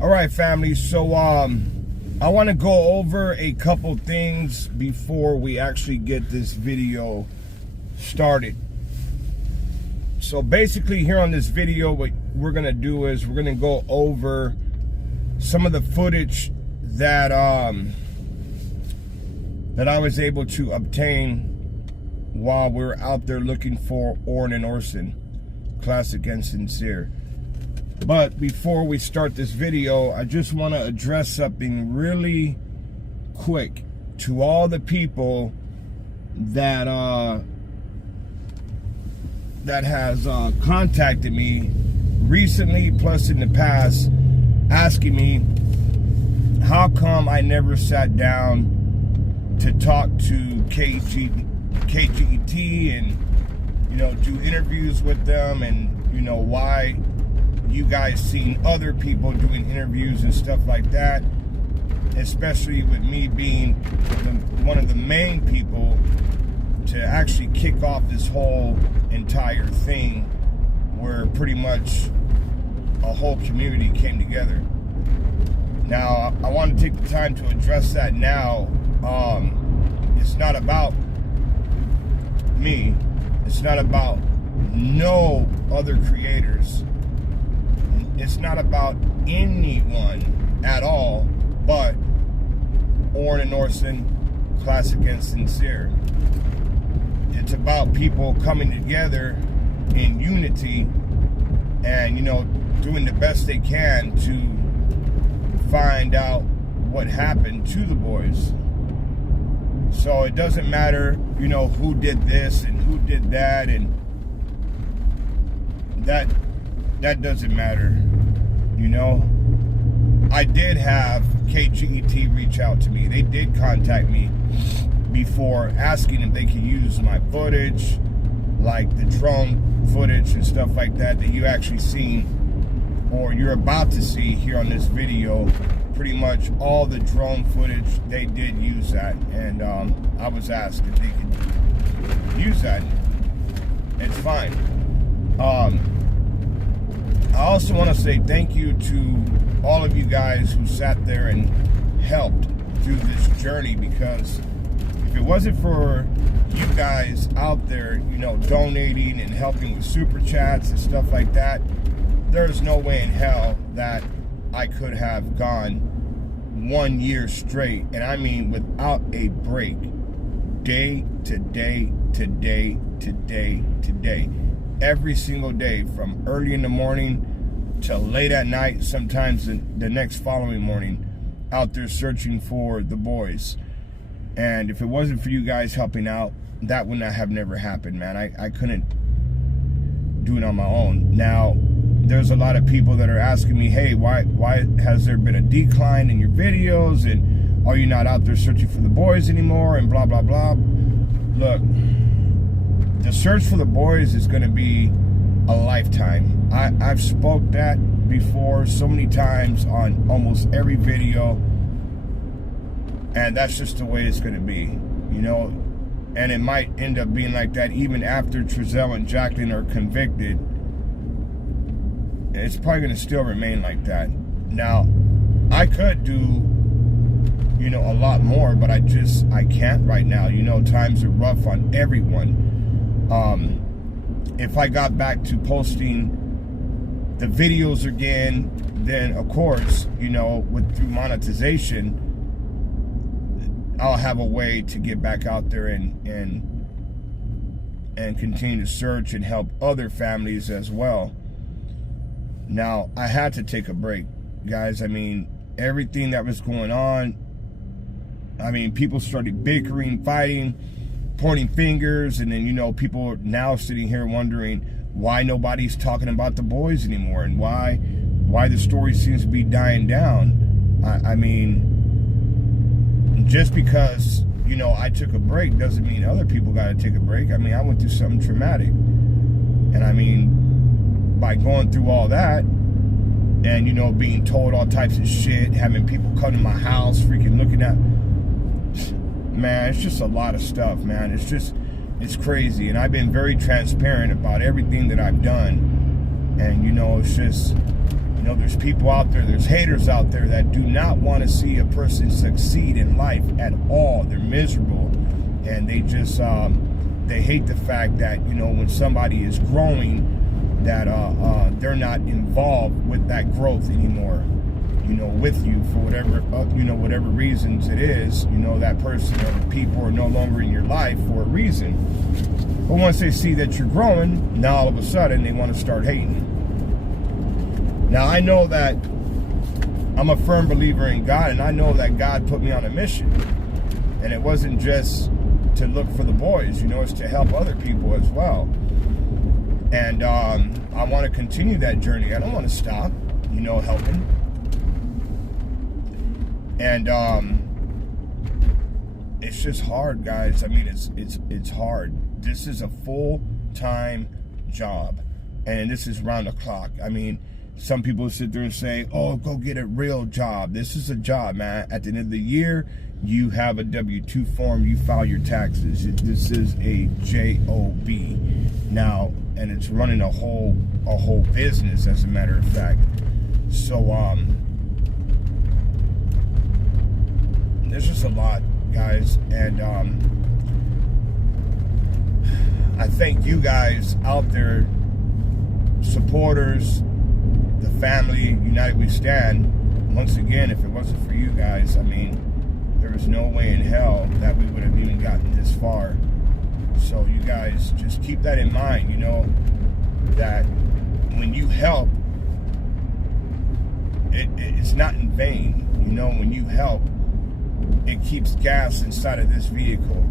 All right, family. So I want to go over a couple things before we actually get this video started. So basically here on this video, what we're going to do is we're going to go over some of the footage that that I was able to obtain while we were out there looking for Orrin and Orson, classic and sincere. But before we start this video, I just want to address something really quick to all the people that that has contacted me recently, plus in the past, asking me how come I never sat down to talk to KGET and, you know, do interviews with them, and, you know, why you guys seen other people doing interviews and stuff like that, especially with me being one of the main people to actually kick off this whole entire thing, where pretty much a whole community came together. Now, I want to take the time to address that now. It's not about me. It's not about no other creators. It's not about anyone at all but Orrin and Orson, classic and sincere. It's about people coming together in unity and, you know, doing the best they can to find out what happened to the boys. So it doesn't matter, you know, who did this and who did that, and that doesn't matter, you know. I did have KGET reach out to me. They did contact me before, asking if they could use my footage, like the drone footage and stuff like that you actually seen, or you're about to see here on this video. Pretty much all the drone footage, they did use that, and I was asked if they could use that. It's fine. I also want to say thank you to all of you guys who sat there and helped through this journey, because if it wasn't for you guys out there, you know, donating and helping with super chats and stuff like that, there's no way in hell that I could have gone 1 year straight, and I mean without a break, day to day to day to day to day, every single day, from early in the morning till late at night, sometimes the next following morning, out there searching for the boys. And if it wasn't for you guys helping out, that would not have never happened, man. I couldn't do it on my own. Now, there's a lot of people that are asking me, hey, why has there been a decline in your videos, and are you not out there searching for the boys anymore, and blah, blah, blah. Look, the search for the boys is going to be a lifetime. I've spoke that before so many times on almost every video, and that's just the way it's going to be, you know. And it might end up being like that even after Trezell and Jacqueline are convicted. It's probably going to still remain like that. Now, I could do, you know, a lot more, but I can't right now. You know, times are rough on everyone. If I got back to posting the videos again, then of course, you know, through monetization, I'll have a way to get back out there and continue to search and help other families as well. Now, I had to take a break, guys. I mean, everything that was going on, I mean, people started bickering, fighting, pointing fingers, and then, you know, people are now sitting here wondering why nobody's talking about the boys anymore, and why the story seems to be dying down. I mean, just because, you know, I took a break doesn't mean other people got to take a break. I mean, I went through something traumatic, and I mean, by going through all that, and, you know, being told all types of shit, having people come to my house, freaking looking at, man, it's just a lot of stuff, man. It's crazy. And I've been very transparent about everything that I've done. And, you know, it's just, You know, there's people out there, there's haters out there that do not want to see a person succeed in life at all. They're miserable, and they just they hate the fact that, you know, when somebody is growing, that they're not involved with that growth anymore, you know, with you for whatever you know, whatever reasons it is. You know, that person or the people are no longer in your life for a reason. But once they see that you're growing, now all of a sudden they want to start hating. Now, I know that I'm a firm believer in God, and I know that God put me on a mission. And it wasn't just to look for the boys, you know, it's to help other people as well. And I want to continue that journey. I don't want to stop, you know, helping. And it's just hard, guys. I mean, it's hard. This is a full-time job, and this is round the clock. I mean, some people sit there and say, oh, go get a real job. This is a job, man. At the end of the year, you have a W-2 form, you file your taxes. This is a job now, and it's running a whole business, as a matter of fact. So there's just a lot, guys, and I thank you guys out there, supporters, the family, United We Stand. Once again, if it wasn't for you guys, I mean, there was no way in hell that we would have even gotten this far. So you guys just keep that in mind, you know, that when you help, it's not in vain. You know, when you help, it keeps gas inside of this vehicle.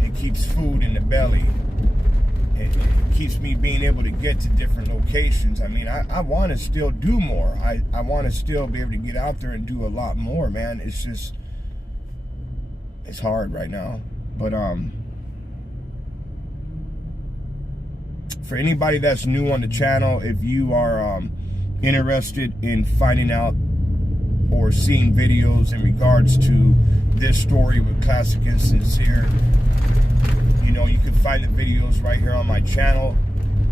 It keeps food in the belly. It keeps me being able to get to different locations. I mean, I want to still do more. I want to still be able to get out there and do a lot more, man. It's just, it's hard right now. But for anybody that's new on the channel, if you are interested in finding out or seeing videos in regards to this story with Classic and Sincere, you know, you can find the videos right here on my channel.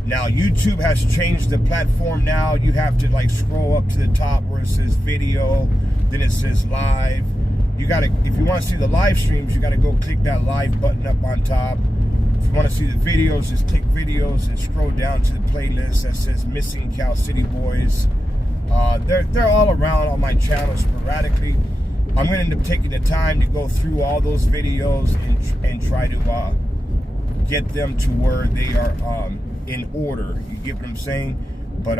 Now, YouTube has changed the platform now. You have to like scroll up to the top where it says video, then it says live. You gotta, if you want to see the live streams, you gotta go click that live button up on top. If you want to see the videos, just click videos and scroll down to the playlist that says Missing Cal City Boys. They're all around on my channel sporadically. I'm gonna end up taking the time to go through all those videos and try to get them to where they are in order. You get what I'm saying? But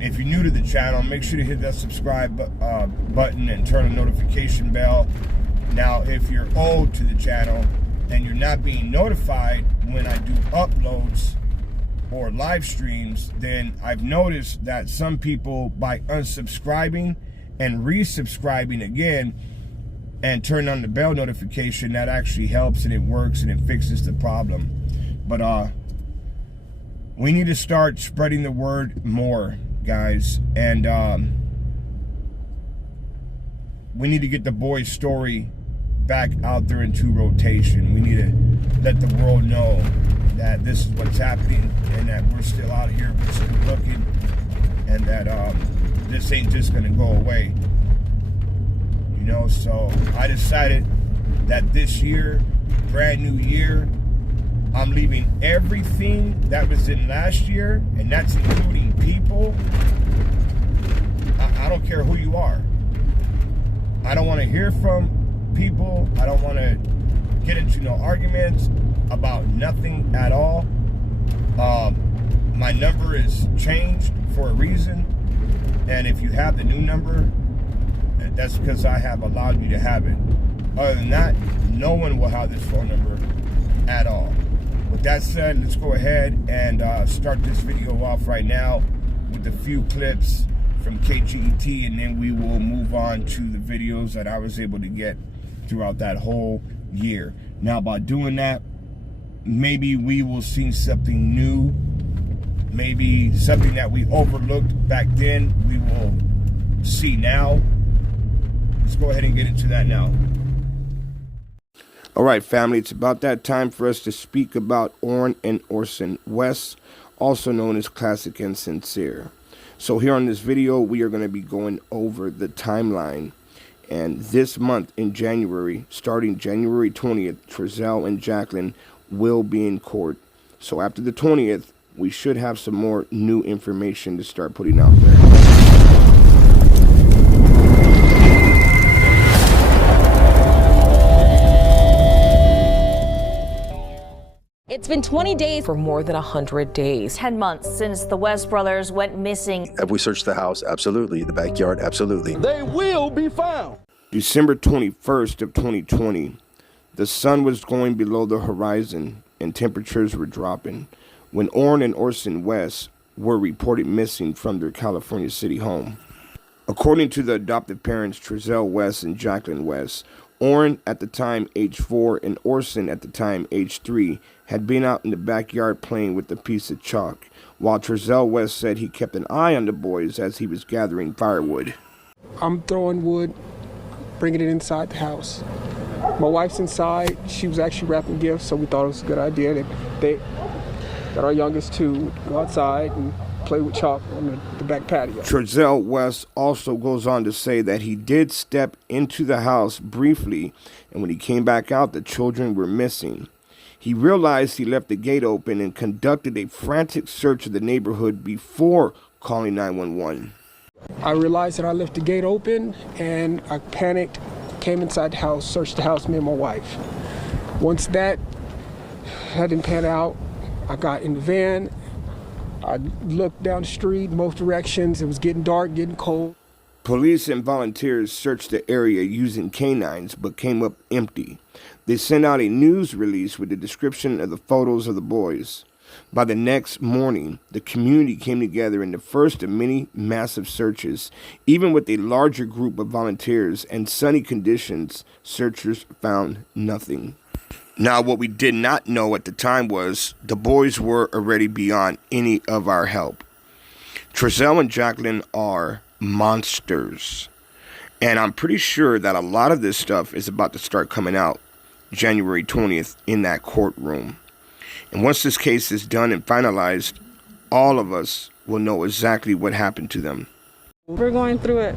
if you're new to the channel, make sure to hit that subscribe button and turn on the notification bell. Now, if you're old to the channel and you're not being notified when I do uploads or live streams, then I've noticed that some people, by unsubscribing and resubscribing again and turn on the bell notification, that actually helps and it works and it fixes the problem. But we need to start spreading the word more, guys, and we need to get the boys' story back out there into rotation. We need to let the world know that this is what's happening and that we're still out here, we're still looking, and that this ain't just gonna go away. You know, so I decided that this year, brand new year, I'm leaving everything that was in last year, and that's including people. I don't care who you are. I don't want to hear from people. I don't want to get into no arguments about nothing at all. My number is changed for a reason, and if you have the new number, that's because I have allowed you to have it. Other than that, no one will have this phone number at all. With that said, let's go ahead and start this video off right now with a few clips from KGET, and then we will move on to the videos that I was able to get throughout that whole year. Now, by doing that, maybe we will see something new, maybe something that we overlooked back then, we will see now. Let's go ahead and get into that now. All right, family, it's about that time for us to speak about Orrin and Orson West, also known as Classic and Sincere. So here on this video, we are going to be going over the timeline. And this month in January, starting January 20th, Trezell and Jacqueline will be in court. So after the 20th, we should have some more new information to start putting out there. It's been 20 days for more than 100 days. 10 months since the West brothers went missing. Have we searched the house? Absolutely. The backyard? Absolutely. They will be found. December 21st of 2020, the sun was going below the horizon and temperatures were dropping when Orrin and Orson West were reported missing from their California City home. According to the adoptive parents Trezell West and Jacqueline West, Orrin, at the time age 4, and Orson, at the time age 3, had been out in the backyard playing with a piece of chalk, while Trezell West said he kept an eye on the boys as he was gathering firewood. I'm throwing wood, bringing it inside the house. My wife's inside. She was actually wrapping gifts, so we thought it was a good idea that our youngest two would go outside and play with chalk on the back patio. Trezell West also goes on to say that he did step into the house briefly, and when he came back out, the children were missing. He realized he left the gate open and conducted a frantic search of the neighborhood before calling 911. I realized that I left the gate open, and I panicked, came inside the house, searched the house, me and my wife. Once that didn't pan out, I got in the van. I looked down the street, most directions. It was getting dark, getting cold. Police and volunteers searched the area using canines, but came up empty. They sent out a news release with the description of the photos of the boys. By the next morning, the community came together in the first of many massive searches. Even with a larger group of volunteers and sunny conditions, searchers found nothing. Now, what we did not know at the time was the boys were already beyond any of our help. Trezell and Jacqueline are monsters. And I'm pretty sure that a lot of this stuff is about to start coming out January 20th in that courtroom. And once this case is done and finalized, all of us will know exactly what happened to them. We're going through it.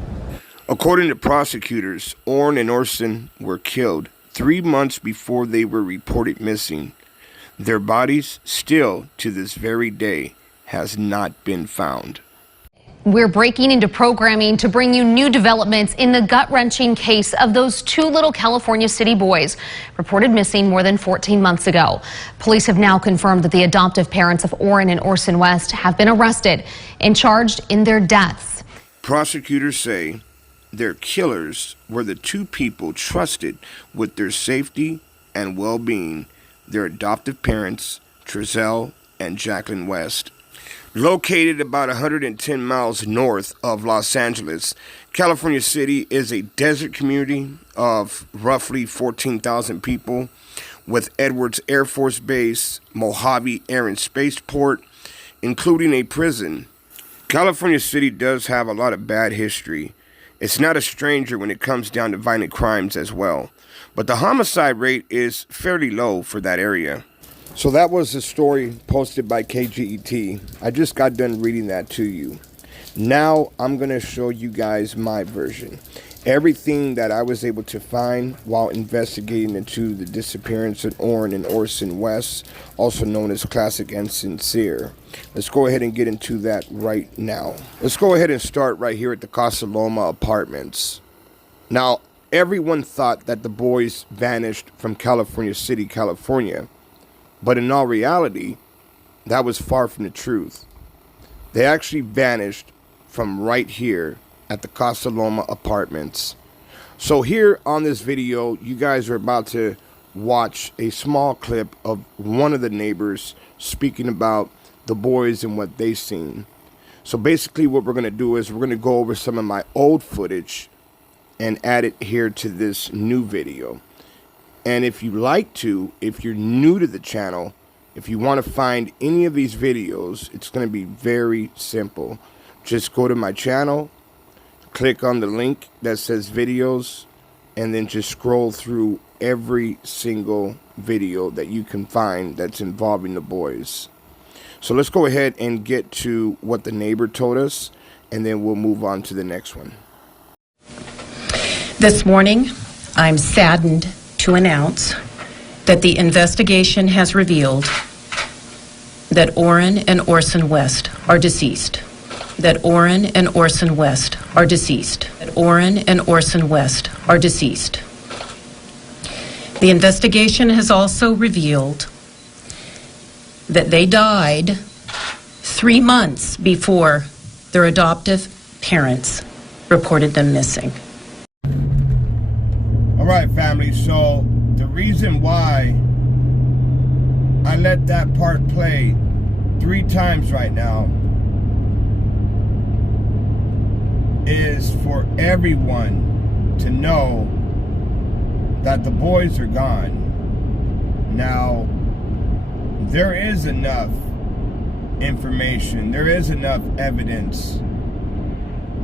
According to prosecutors, Orrin and Orson were killed 3 months before they were reported missing. Their bodies, still to this very day, has not been found. We're breaking into programming to bring you new developments in the gut-wrenching case of those 2 little California City boys reported missing more than 14 months ago. Police have now confirmed that the adoptive parents of Orrin and Orson West have been arrested and charged in their deaths. Prosecutors say their killers were the 2 people trusted with their safety and well-being, their adoptive parents, Trezell and Jacqueline West. Located about 110 miles north of Los Angeles, California City is a desert community of roughly 14,000 people with Edwards Air Force Base, Mojave Air and Spaceport, including a prison. California City does have a lot of bad history. It's not a stranger when it comes down to violent crimes as well, but the homicide rate is fairly low for that area. So that was the story posted by KGET. I just got done reading that to you. Now I'm going to show you guys my version. Everything that I was able to find while investigating into the disappearance of Orrin and Orson West, also known as Classic and Sincere. Let's go ahead and get into that right now. Let's go ahead and start right here at the Casa Loma apartments. Now, everyone thought that the boys vanished from California City, California. But in all reality, that was far from the truth. They actually vanished from right here at the Casa Loma apartments. So here on this video, you guys are about to watch a small clip of one of the neighbors speaking about the boys and what they've seen. So basically what we're going to do is we're going to go over some of my old footage and add it here to this new video. And if you like to, if you're new to the channel, if you want to find any of these videos, it's going to be very simple. Just go to my channel, click on the link that says videos, and then just scroll through every single video that you can find that's involving the boys. So let's go ahead and get to what the neighbor told us. and then we'll move on to the next one. This morning, I'm saddened to announce that the investigation has revealed that Orrin and Orson West are deceased. That Orrin and Orson West are deceased. That Orrin and Orson West are deceased. The investigation has also revealed that they died 3 months before their adoptive parents reported them missing. All right, family, so the reason why I let that part play 3 times right now is for everyone to know that the boys are gone. Now, there is enough information, there is enough evidence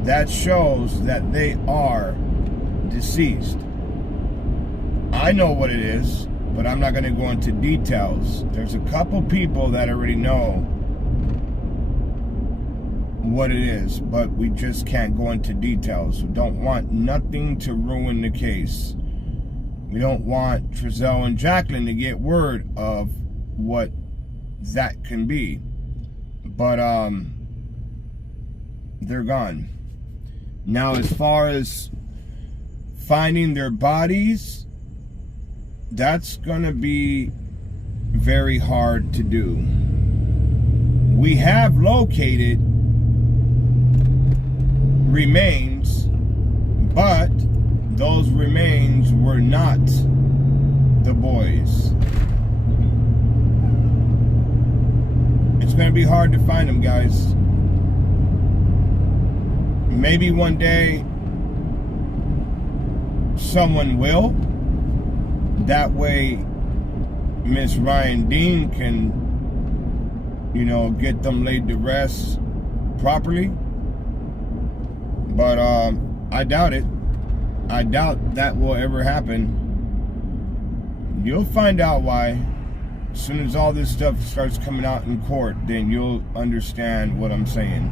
that shows that they are deceased. I know what it is, but I'm not going to go into details. There's a couple people that already know what it is, but we just can't go into details. We don't want nothing to ruin the case. We don't want Trezell and Jacqueline to get word of what that can be. But they're gone. Now, as far as finding their bodies, that's gonna be very hard to do. We have located remains, but those remains were not the boys. It's gonna be hard to find them, guys. Maybe one day someone will. That way Miss Ryan Dean can, get them laid to rest properly. But I doubt it. I doubt that will ever happen. You'll find out why. As soon as all this stuff starts coming out in court, then you'll understand what I'm saying.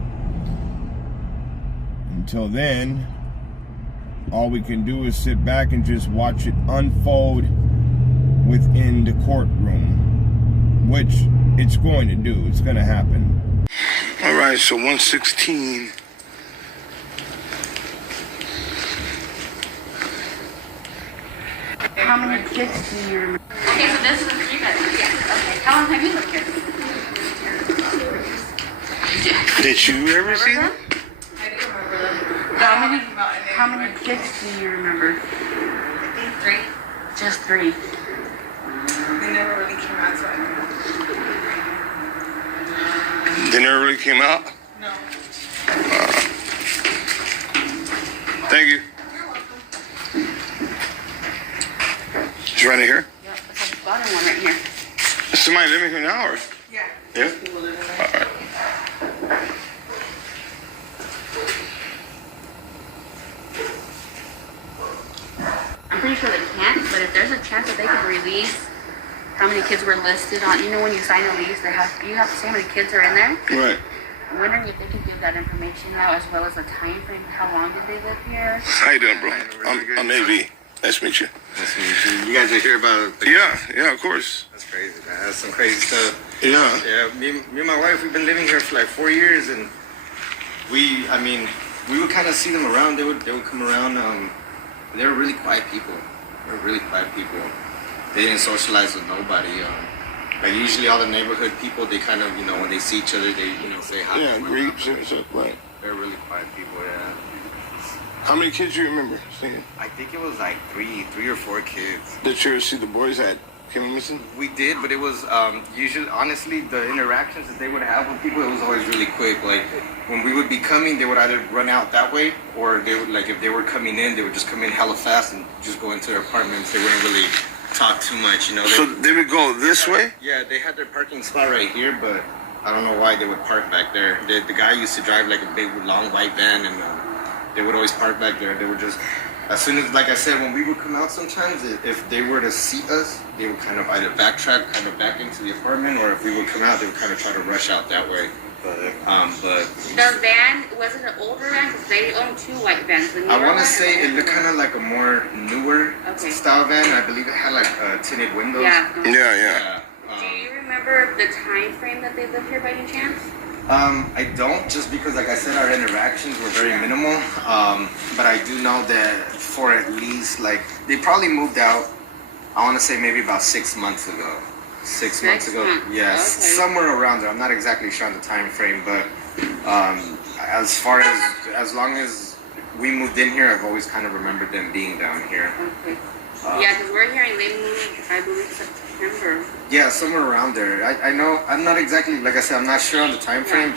Until then, all we can do is sit back and just watch it unfold within the courtroom, which it's going to do. It's going to happen. All right, so 116. How many kids do you remember? Okay, so this is you guys. Yeah. Okay. How long have you lived here? Did you ever see them? I do remember them. How many kids do you remember? I think 3. Just 3. They never really came out, so I don't know. They never really came out? No. Thank you. Is you right in here? Yep, it's like the bottom one right here. Is somebody living here now, or? Yeah. Yeah? All right. I'm pretty sure they can't, but if there's a chance that they could release how many kids were listed on, when you sign a lease, you have to say how many kids are in there. Right. I'm wondering if they could give that information out, as well as a time frame. How long did they live here? How you doing, bro? I'm AV. Nice to meet you. Nice to meet you. You guys are here about... Yeah, of course. That's crazy, man. That's some crazy stuff. Yeah. Yeah, me and my wife, we've been living here for like 4 years, and we would kind of see them around. They would come around. They were really quiet people. They didn't socialize with nobody. Like usually all the neighborhood people, they kind of, when they see each other, they, say hi. Yeah, greet, right. They're really quiet people, yeah. How many kids do you remember seeing? I think it was like three or four kids. Did you ever see the boys that came missing? We did, but it was usually, honestly, the interactions that they would have with people, it was always really quick. Like when we would be coming, they would either run out that way, or they would, like if they were coming in, they would just come in hella fast and just go into their apartments. They wouldn't really talk too much, So they would go this way? Yeah, they had their parking spot right here, but I don't know why they would park back there. The guy used to drive like a big, long white van, and they would always park back there. They would just, as soon as, like I said, when we would come out sometimes, if they were to see us, they would kind of either backtrack, kind of back into the apartment, or if we would come out, they would kind of try to rush out that way. But the van, was it an older van? Because they own 2 white vans. The I newer want to one say or it looked kind of like a more newer style van. I believe it had like tinted windows. Yeah. Do you remember the time frame that they lived here by any chance? I don't, just because, like I said, our interactions were very minimal. But I do know that for at least, like, they probably moved out, I want to say maybe about 6 months ago. 6 months ago? Yes, somewhere around there. I'm not exactly sure on the time frame, but as far as long as we moved in here, I've always kind of remembered them being down here. Okay. Yeah, because we're hearing they moved, I believe, September. Yeah, somewhere around there. I know, I'm not exactly, like I said, I'm not sure on the time frame,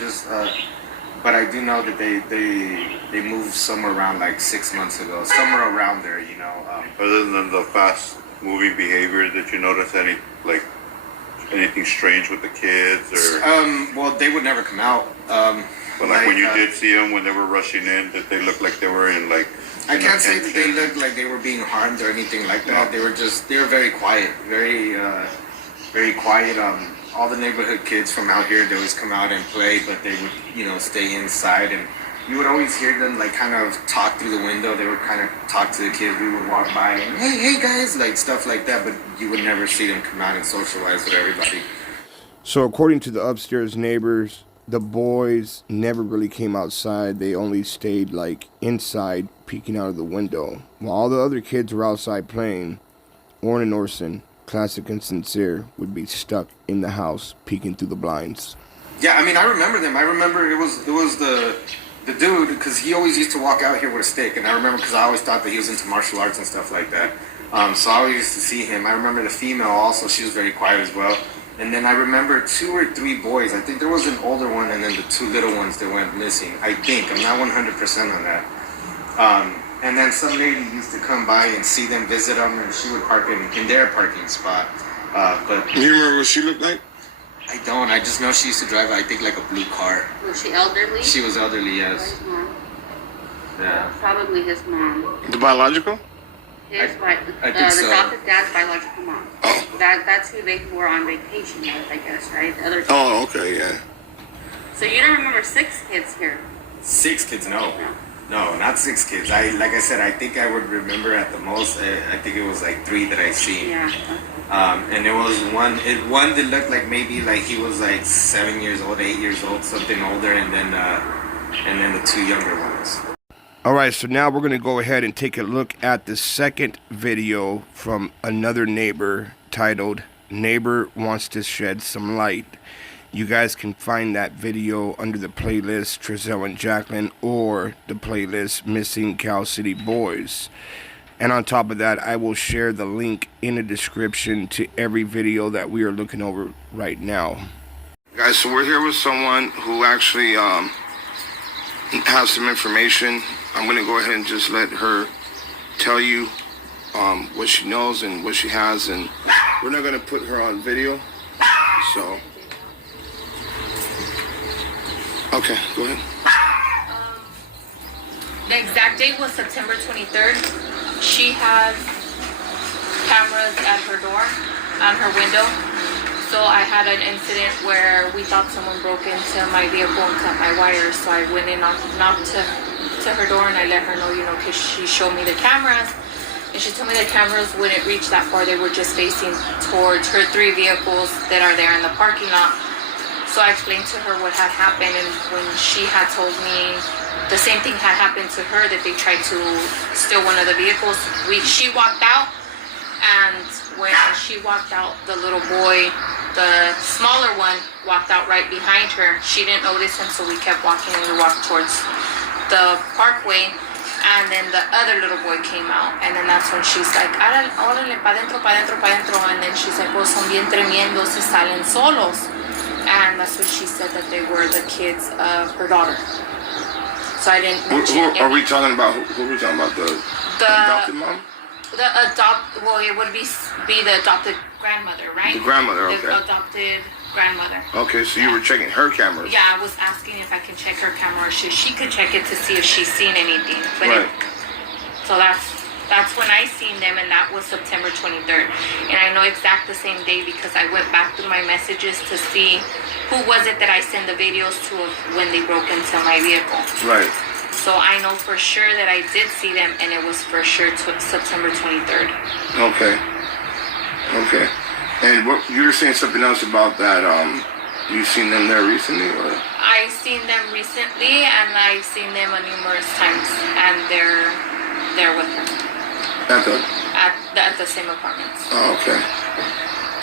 but I do know that they moved somewhere around like 6 months ago, somewhere around there, you know. Other than the fast moving behavior, did you notice anything strange with the kids, or? Well, they would never come out. But like when you did see them when they were rushing in, did they look like they were in like? I can't say that they looked like they were being harmed or anything like that. They were very quiet, very quiet. All the neighborhood kids from out here, they always come out and play, but they would, you know, stay inside, and you would always hear them like kind of talk through the window. They would kind of talk to the kids. We would walk by and hey guys, like stuff like that, but you would never see them come out and socialize with everybody. So according to the upstairs neighbors, the boys never really came outside. They only stayed like inside, peeking out of the window. While all the other kids were outside playing, Orrin and Orson, classic and sincere, would be stuck in the house, peeking through the blinds. Yeah, I mean, I remember them. I remember it was the dude, because he always used to walk out here with a stick, and I remember because I always thought that he was into martial arts and stuff like that. So I always used to see him. I remember the female also, she was very quiet as well. And then I remember 2 or 3 boys. I think there was an older one and then the 2 little ones that went missing. I think. I'm not 100% on that. And then some lady used to come by and see them, visit them, and she would park in their parking spot. But you remember what she looked like? I don't. I just know she used to drive, I think, like a blue car. Was she elderly? She was elderly, yes. Yeah. Probably his mom. The biological? I think the so. adopted dad's biological mom. That's who they were on vacation with, I guess, right? The other 2. Oh, okay, yeah. So you don't remember 6 kids here? 6 kids, no. No, not 6 kids. Like I said, I think I would remember at the most, I think it was like 3 that I seen. Yeah. And there was one that looked like maybe like he was like 7 years old, 8 years old, something older, and then the 2 younger ones. All right, so now we're going to go ahead and take a look at the second video from another neighbor titled "Neighbor Wants to Shed Some Light." You guys can find that video under the playlist Trezell and Jacqueline or the playlist Missing Cal City Boys. And on top of that, I will share the link in the description to every video that we are looking over right now. Guys, so we're here with someone who actually has some information. I'm going to go ahead and just let her tell you what she knows and what she has, and we're not going to put her on video, so okay, go ahead. The exact date was September 23rd. She has cameras at her door, on her window. So I had an incident where we thought someone broke into my vehicle and cut my wires. So I went in, knocked to her door, and I let her know, you know, because she showed me the cameras. And she told me the cameras wouldn't reach that far. They were just facing towards her 3 vehicles that are there in the parking lot. So I explained to her what had happened, and when she had told me the same thing had happened to her, that they tried to steal one of the vehicles. She walked out, and when she walked out, the little boy, the smaller one, walked out right behind her. She didn't notice him, so we kept walking, and we walked towards the parkway, and then the other little boy came out, and then that's when she's like, órale, pa dentro, pa dentro, pa dentro, and then she's like, oh, son bien tremendos, se salen solos. And that's when she said that they were the kids of her daughter. So I didn't mention who are we talking about? Who are we talking about? The adopted mom? Well, it would be the adopted grandmother, right? The grandmother, okay. The adopted grandmother. Okay, so you were checking her cameras. Yeah, I was asking if I can check her camera, or she could check it to see if she's seen anything. But right. So that's That's when I seen them, and that was September 23rd. And I know exact the same day because I went back through my messages to see who was it that I sent the videos to of when they broke into my vehicle. Right. So I know for sure that I did see them, and it was for sure September 23rd. Okay. Okay. And what you were saying something else about that? You seen them there recently, or? I've seen them recently, and I've seen them numerous times, and they're there with her. At the same apartments. Oh, okay.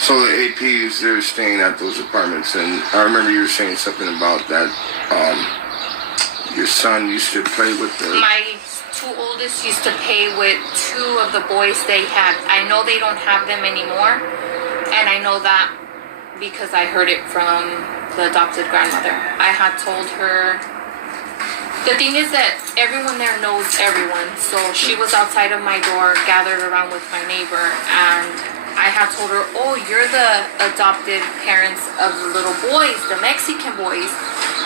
So the APs, they're staying at those apartments, and I remember you were saying something about that. Your son used to play with the... My two oldest used to play with two of the boys they had. I know they don't have them anymore, and I know that because I heard it from the adopted grandmother. I had told her... The thing is that everyone there knows everyone, so she was outside of my door, gathered around with my neighbor, and I had told her, oh, you're the adopted parents of the little boys, the Mexican boys.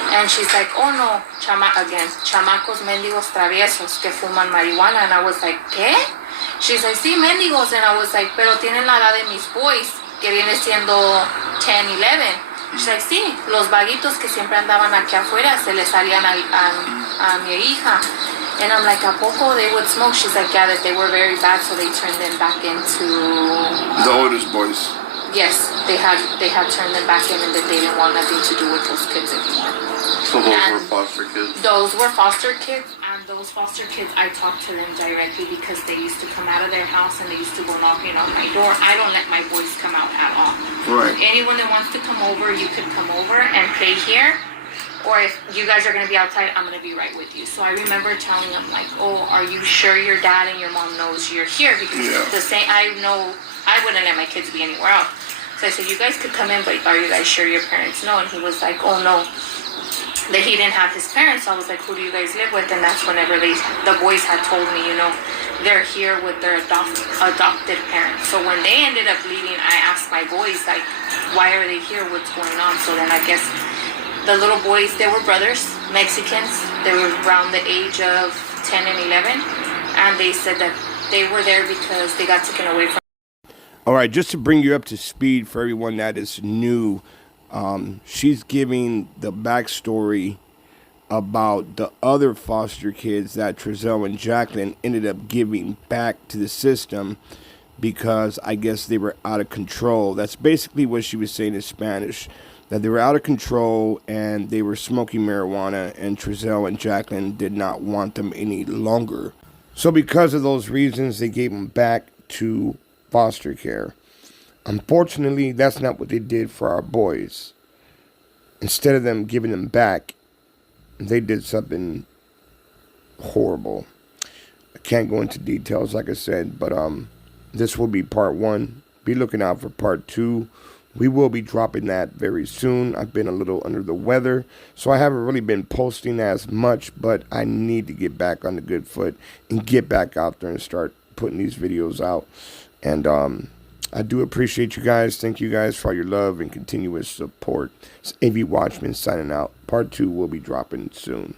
And she's like, oh no, chamacos mendigos traviesos que fuman marihuana. And I was like, ¿qué? She's like, sí, mendigos. And I was like, pero tienen la edad de mis boys, que viene siendo 10, 11. She's like, sí, los vaguitos que siempre andaban aquí afuera se les salían a mi hija. And I'm like, ¿a poco they would smoke? She's like, yeah, that they were very bad, so they turned them back into... The oldest boys. Yes, they had turned them back in, and that they didn't want nothing to do with those kids anymore. So those were foster kids? Those were foster kids, and those foster kids, I talked to them directly because they used to come out of their house and they used to go knocking on my door. I don't let my boys come out at all. Right. Anyone that wants to come over, you could come over and play here. Or if you guys are going to be outside, I'm going to be right with you. So I remember telling them, like, oh, are you sure your dad and your mom knows you're here? Because the same, I know I wouldn't let my kids be anywhere else. So I said, you guys could come in, but are you guys sure your parents know? And he was like, oh, no. That he didn't have his parents. So I was like, who do you guys live with? And that's whenever the boys had told me, you know, they're here with their adopted parents. So when they ended up leaving, I asked my boys, like, why are they here? What's going on? So then I guess... The little boys, they were brothers, Mexicans. They were around the age of 10 and 11. And they said that they were there because they got taken away from... All right, just to bring you up to speed for everyone that is new, she's giving the backstory about the other foster kids that Trezell and Jacqueline ended up giving back to the system because I guess they were out of control. That's basically what she was saying in Spanish. That they were out of control and they were smoking marijuana, and Trezell and Jacqueline did not want them any longer. So because of those reasons, they gave them back to foster care. Unfortunately, that's not what they did for our boys. Instead of them giving them back, they did something horrible. I can't go into details, like I said, but this will be part 1. Be looking out for part 2. We will be dropping that very soon. I've been a little under the weather, so I haven't really been posting as much, but I need to get back on the good foot and get back out there and start putting these videos out. And I do appreciate you guys. Thank you guys for all your love and continuous support. It's AV Watchmen signing out. Part 2 will be dropping soon.